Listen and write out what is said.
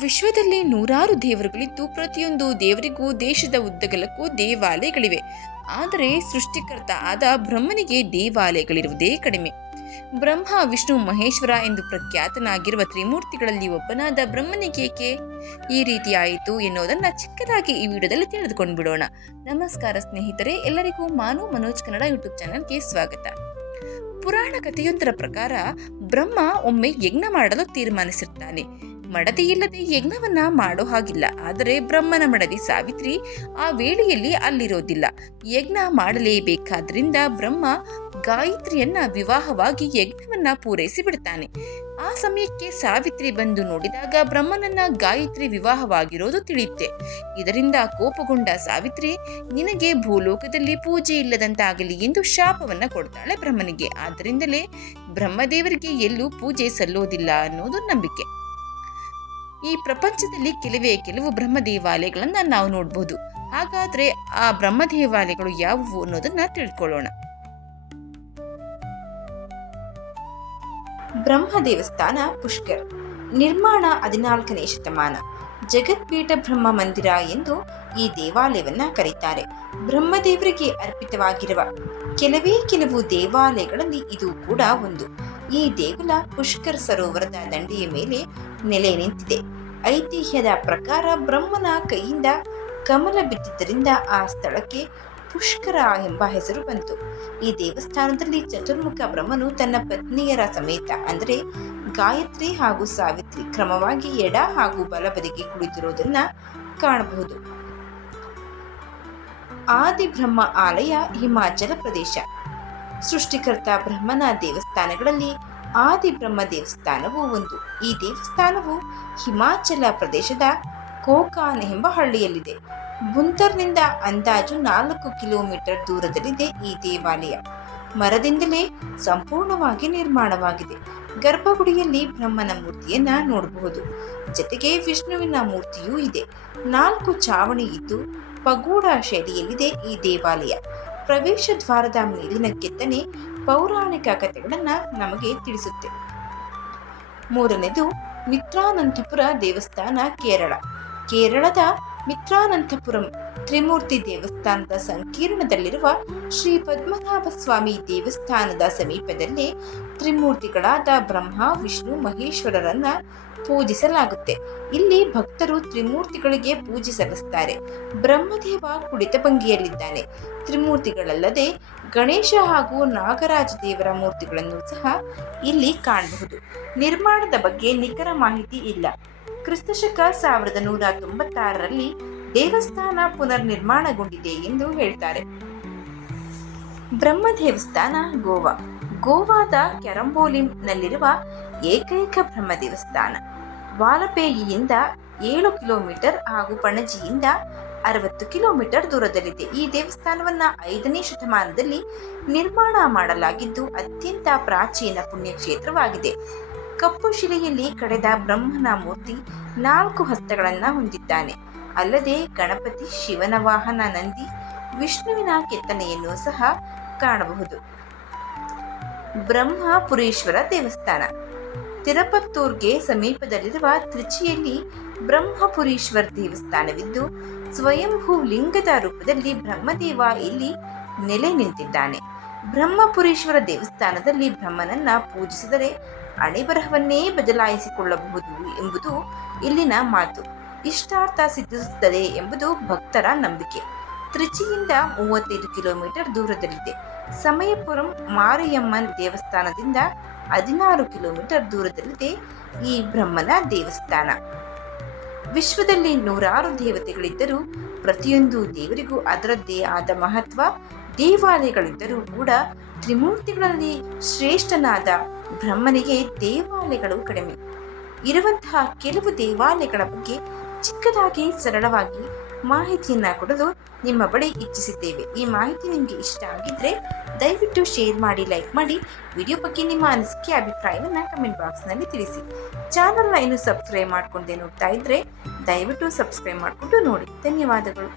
ವಿಶ್ವದಲ್ಲಿ ನೂರಾರು ದೇವರುಗಳಿದ್ದು ಪ್ರತಿಯೊಂದು ದೇವರಿಗೂ ದೇಶದ ಉದ್ದಗಲಕ್ಕೂ ದೇವಾಲಯಗಳಿವೆ. ಆದರೆ ಸೃಷ್ಟಿಕರ್ತ ಆದ ಬ್ರಹ್ಮನಿಗೆ ದೇವಾಲಯಗಳಿರುವುದೇ ಕಡಿಮೆ. ಬ್ರಹ್ಮ, ವಿಷ್ಣು, ಮಹೇಶ್ವರ ಎಂದು ಪ್ರಖ್ಯಾತನಾಗಿರುವ ತ್ರಿಮೂರ್ತಿಗಳಲ್ಲಿ ಒಬ್ಬನಾದ ಬ್ರಹ್ಮನಿಗೇಕೆ? ಈ ರೀತಿ ಆಯಿತು ಎನ್ನುವುದನ್ನು ಚಿಕ್ಕದಾಗಿ ಈ ವಿಡಿಯೋದಲ್ಲಿ ತಿಳಿದುಕೊಂಡು ಬಿಡೋಣ ನಮಸ್ಕಾರ ಸ್ನೇಹಿತರೆ, ಎಲ್ಲರಿಗೂ ಮಾನು ಮನೋಜ್ ಕನ್ನಡ ಯೂಟ್ಯೂಬ್ ಚಾನಲ್ಗೆ ಸ್ವಾಗತ. ಪುರಾಣ ಕಥೆಯೊಂದರ ಪ್ರಕಾರ ಬ್ರಹ್ಮ ಒಮ್ಮೆ ಯಜ್ಞ ಮಾಡಲು ತೀರ್ಮಾನಿಸಿರ್ತಾನೆ. ಮಡದಿಯಿಲ್ಲದೆ ಯಜ್ಞವನ್ನ ಮಾಡೋ ಹಾಗಿಲ್ಲ. ಆದರೆ ಬ್ರಹ್ಮನ ಮಡದಿ ಸಾವಿತ್ರಿ ಆ ವೇಳೆಯಲ್ಲಿ ಅಲ್ಲಿರೋದಿಲ್ಲ. ಯಜ್ಞ ಮಾಡಲೇಬೇಕಾದ್ರಿಂದ ಬ್ರಹ್ಮ ಗಾಯತ್ರಿಯನ್ನ ವಿವಾಹವಾಗಿ ಯಜ್ಞವನ್ನ ಪೂರೈಸಿ ಬಿಡ್ತಾನೆ. ಆ ಸಮಯಕ್ಕೆ ಸಾವಿತ್ರಿ ಬಂದು ನೋಡಿದಾಗ ಬ್ರಹ್ಮನನ್ನ ಗಾಯತ್ರಿ ವಿವಾಹವಾಗಿರೋದು ತಿಳಿಯುತ್ತೆ. ಇದರಿಂದ ಕೋಪಗೊಂಡ ಸಾವಿತ್ರಿ, ನಿನಗೆ ಭೂಲೋಕದಲ್ಲಿ ಪೂಜೆ ಇಲ್ಲದಂತಾಗಲಿ ಎಂದು ಶಾಪವನ್ನ ಕೊಡ್ತಾಳೆ ಬ್ರಹ್ಮನಿಗೆ. ಆದ್ದರಿಂದಲೇ ಬ್ರಹ್ಮದೇವರಿಗೆ ಎಲ್ಲೂ ಪೂಜೆ ಸಲ್ಲೋದಿಲ್ಲ ಅನ್ನೋದು ನಂಬಿಕೆ. ಈ ಪ್ರಪಂಚದಲ್ಲಿ ಕೆಲವೇ ಕೆಲವು ಬ್ರಹ್ಮ ದೇವಾಲಯಗಳನ್ನು ನಾವು ನೋಡ್ಬೋದು. ಹಾಗಾದ್ರೆ ಆ ಬ್ರಹ್ಮ ದೇವಾಲಯಗಳು ಯಾವುವು ಅನ್ನೋದನ್ನ ತಿಳ್ಕೊಳ್ಳೋಣ. ಬ್ರಹ್ಮ ದೇವಸ್ಥಾನ ಪುಷ್ಕರ್. ನಿರ್ಮಾಣ ಹದಿನಾಲ್ಕನೇ ಶತಮಾನ. ಜಗತ್ಪೀಠ ಬ್ರಹ್ಮ ಮಂದಿರ ಎಂದು ಈ ದೇವಾಲಯವನ್ನ ಕರೀತಾರೆ. ಬ್ರಹ್ಮದೇವರಿಗೆ ಅರ್ಪಿತವಾಗಿರುವ ಕೆಲವೇ ಕೆಲವು ದೇವಾಲಯಗಳಲ್ಲಿ ಇದು ಕೂಡ ಒಂದು. ಈ ದೇಗುಲ ಪುಷ್ಕರ್ ಸರೋವರದ ದಂಡೆಯ ಮೇಲೆ ನೆಲೆ ನಿಂತಿದೆ ಐತಿಹ್ಯದ ಪ್ರಕಾರ ಬ್ರಹ್ಮನ ಕೈಯಿಂದ ಕಮಲ ಬಿದ್ದಿದ್ದರಿಂದ ಆ ಸ್ಥಳಕ್ಕೆ ಪುಷ್ಕರ ಎಂಬ ಹೆಸರು ಬಂತು. ಈ ದೇವಸ್ಥಾನದಲ್ಲಿ ಚತುರ್ಮುಖ ಬ್ರಹ್ಮನು ತನ್ನ ಪತ್ನಿಯರ ಸಮೇತ, ಅಂದರೆ ಗಾಯತ್ರಿ ಹಾಗೂ ಸಾವಿತ್ರಿ, ಕ್ರಮವಾಗಿ ಎಡ ಹಾಗೂ ಬಲಬದಿಗೆ ಕುಳಿತಿರುವುದನ್ನ ಕಾಣಬಹುದು. ಆದಿ ಬ್ರಹ್ಮ ಆಲಯ ಹಿಮಾಚಲ ಪ್ರದೇಶ. ಸೃಷ್ಟಿಕರ್ತ ಬ್ರಹ್ಮನ ದೇವಸ್ಥಾನಗಳಲ್ಲಿ ಆದಿ ಬ್ರಹ್ಮ ದೇವಸ್ಥಾನವು ಒಂದು. ಈ ದೇವಸ್ಥಾನವು ಹಿಮಾಚಲ ಪ್ರದೇಶದ ಕೋಕಾನ್ ಎಂಬ ಹಳ್ಳಿಯಲ್ಲಿದೆ. ಬುಂತರ್ನಿಂದ ಅಂದಾಜು ನಾಲ್ಕು ಕಿಲೋಮೀಟರ್ ದೂರದಲ್ಲಿದೆ ಈ ದೇವಾಲಯ. ಮರದಿಂದಲೇ ಸಂಪೂರ್ಣವಾಗಿ ನಿರ್ಮಾಣವಾಗಿದೆ. ಗರ್ಭಗುಡಿಯಲ್ಲಿ ಬ್ರಹ್ಮನ ಮೂರ್ತಿಯನ್ನ ನೋಡಬಹುದು. ಜೊತೆಗೆ ವಿಷ್ಣುವಿನ ಮೂರ್ತಿಯೂ ಇದೆ. ನಾಲ್ಕು ಚಾವಣಿ ಇದ್ದು ಪಗೂಡ ಶೈಲಿಯಲ್ಲಿದೆ ಈ ದೇವಾಲಯ. ಪ್ರವೇಶ ದ್ವಾರದ ಮೇಲಿನ ಕೆತ್ತನೆ ಪೌರಾಣಿಕ ಕಥೆಗಳನ್ನು ನಮಗೆ ತಿಳಿಸುತ್ತೆ. ಮೂರನೇದು ಮಿತ್ರಾನಂತಪುರ ದೇವಸ್ಥಾನ ಕೇರಳ. ಕೇರಳದ ಮಿತ್ರಾನಂತಪುರಂ ತ್ರಿಮೂರ್ತಿ ದೇವಸ್ಥಾನದ ಸಂಕೀರ್ಣದಲ್ಲಿರುವ ಶ್ರೀ ಪದ್ಮನಾಭ ಸ್ವಾಮಿ ದೇವಸ್ಥಾನದ ಸಮೀಪದಲ್ಲಿ ತ್ರಿಮೂರ್ತಿಗಳಾದ ಬ್ರಹ್ಮ, ವಿಷ್ಣು, ಮಹೇಶ್ವರರನ್ನ ಪೂಜಿಸಲಾಗುತ್ತೆ. ಇಲ್ಲಿ ಭಕ್ತರು ತ್ರಿಮೂರ್ತಿಗಳಿಗೆ ಪೂಜೆ ಸಲ್ಲಿಸ್ತಾರೆ. ಬ್ರಹ್ಮದೇವ ಕುಳಿತ ಭಂಗಿಯಲ್ಲಿದ್ದಾನೆ. ತ್ರಿಮೂರ್ತಿಗಳಲ್ಲದೆ ಗಣೇಶ ಹಾಗೂ ನಾಗರಾಜ ದೇವರ ಮೂರ್ತಿಗಳನ್ನು ಸಹ ಇಲ್ಲಿ ಕಾಣಬಹುದು. ನಿರ್ಮಾಣದ ಬಗ್ಗೆ ನಿಖರ ಮಾಹಿತಿ ಇಲ್ಲ. ಕ್ರಿಸ್ತಶಕ ಸಾವಿರದ ನೂರ ತೊಂಬತ್ತಾರರಲ್ಲಿ ದೇವಸ್ಥಾನ ಪುನರ್ ನಿರ್ಮಾಣಗೊಂಡಿದೆ ಎಂದು ಹೇಳ್ತಾರೆ. ಬ್ರಹ್ಮ ದೇವಸ್ಥಾನ ಗೋವಾ. ಗೋವಾದ ಕ್ಯಾರಂಬೋಲಿಂನಲ್ಲಿರುವ ಏಕೈಕ ಬ್ರಹ್ಮ ದೇವಸ್ಥಾನ ವಾಲಪೇಯಿಯಿಂದ ಏಳು ಕಿಲೋಮೀಟರ್ ಹಾಗೂ ಪಣಜಿಯಿಂದ ಅರವತ್ತು ಕಿಲೋಮೀಟರ್ ದೂರದಲ್ಲಿದೆ. ಈ ದೇವಸ್ಥಾನವನ್ನ ಐದನೇ ಶತಮಾನದಲ್ಲಿ ನಿರ್ಮಾಣ ಮಾಡಲಾಗಿದ್ದು, ಅತ್ಯಂತ ಪ್ರಾಚೀನ ಪುಣ್ಯಕ್ಷೇತ್ರವಾಗಿದೆ. ಕಪ್ಪು ಶಿಲೆಯಲ್ಲಿ ಕಡೆದ ಬ್ರಹ್ಮನ ಮೂರ್ತಿ ನಾಲ್ಕು ಹಸ್ತಗಳನ್ನ ಹೊಂದಿದ್ದಾನೆ. ಅಲ್ಲದೆ ಗಣಪತಿ, ಶಿವನ ವಾಹನ, ನಂದಿ, ವಿಷ್ಣುವಿನ ಕೆತ್ತನೆಯನ್ನು ಸಹ ಕಾಣಬಹುದು. ಬ್ರಹ್ಮಪುರೇಶ್ವರ ದೇವಸ್ಥಾನ. ತಿರುಪತ್ತೂರ್ಗೆ ಸಮೀಪದಲ್ಲಿರುವ ತ್ರಿಚಿಯಲ್ಲಿ ಬ್ರಹ್ಮಪುರೇಶ್ವರ ದೇವಸ್ಥಾನವಿದ್ದು, ಸ್ವಯಂಭೂ ಲಿಂಗದ ರೂಪದಲ್ಲಿ ಬ್ರಹ್ಮದೇವ ಇಲ್ಲಿ ನೆಲೆ ನಿಂತಿದ್ದಾನೆ. ಬ್ರಹ್ಮಪುರೀಶ್ವರ ದೇವಸ್ಥಾನದಲ್ಲಿ ಬ್ರಹ್ಮನನ್ನ ಪೂಜಿಸಿದರೆ ಅಣೆಬರಹವನ್ನೇ ಬದಲಾಯಿಸಿಕೊಳ್ಳಬಹುದು ಎಂಬುದು ಇಲ್ಲಿನ ಮಾತು. ಇಷ್ಟಾರ್ಥ ಸಿದ್ಧಿಸುತ್ತದೆ ಎಂಬುದು ಭಕ್ತರ ನಂಬಿಕೆ. ತ್ರಿಚಿಯಿಂದ ಮೂವತ್ತೈದು ಕಿಲೋಮೀಟರ್ ದೂರದಲ್ಲಿದೆ. ಸಮಯಪುರಂ ಮಾರಿಯಮ್ಮನ್ ದೇವಸ್ಥಾನದಿಂದ ಹದಿನಾರು ಕಿಲೋಮೀಟರ್ ದೂರದಲ್ಲಿದೆ ಈ ಬ್ರಹ್ಮನ ದೇವಸ್ಥಾನ. ವಿಶ್ವದಲ್ಲಿ ನೂರಾರು ದೇವತೆಗಳಿದ್ದರೂ ಪ್ರತಿಯೊಂದು ದೇವರಿಗೂ ಅದರದ್ದೇ ಆದ ಮಹತ್ವ ದೇವಾಲಯಗಳಿದ್ದರೂ ಕೂಡ ತ್ರಿಮೂರ್ತಿಗಳಲ್ಲಿ ಶ್ರೇಷ್ಠನಾದ ಬ್ರಹ್ಮನಿಗೆ ದೇವಾಲಯಗಳು ಕಡಿಮೆ. ಇರುವಂತಹ ಕೆಲವು ದೇವಾಲಯಗಳ ಬಗ್ಗೆ ಚಿಕ್ಕದಾಗಿ ಸರಳವಾಗಿ ಮಾಹಿತಿಯನ್ನು ಕೊಡಲು ನಿಮ್ಮ ಬಳಿ ಇಚ್ಛಿಸಿದ್ದೇವೆ. ಈ ಮಾಹಿತಿ ನಿಮಗೆ ಇಷ್ಟ ಆಗಿದ್ರೆ ದಯವಿಟ್ಟು ಶೇರ್ ಮಾಡಿ ಲೈಕ್ ಮಾಡಿ ವಿಡಿಯೋ ಬಗ್ಗೆ ನಿಮ್ಮ ಅನಿಸಿಕೆ, ಅಭಿಪ್ರಾಯವನ್ನು ಕಮೆಂಟ್ ಬಾಕ್ಸ್ನಲ್ಲಿ ತಿಳಿಸಿ. ಚಾನಲ್ನ ಇನ್ನೂ ಸಬ್ಸ್ಕ್ರೈಬ್ ಮಾಡ್ಕೊಂಡೇ ನೋಡ್ತಾ ಇದ್ರೆ ದಯವಿಟ್ಟು ಸಬ್ಸ್ಕ್ರೈಬ್ ಮಾಡಿಕೊಂಡು ನೋಡಿ. ಧನ್ಯವಾದಗಳು.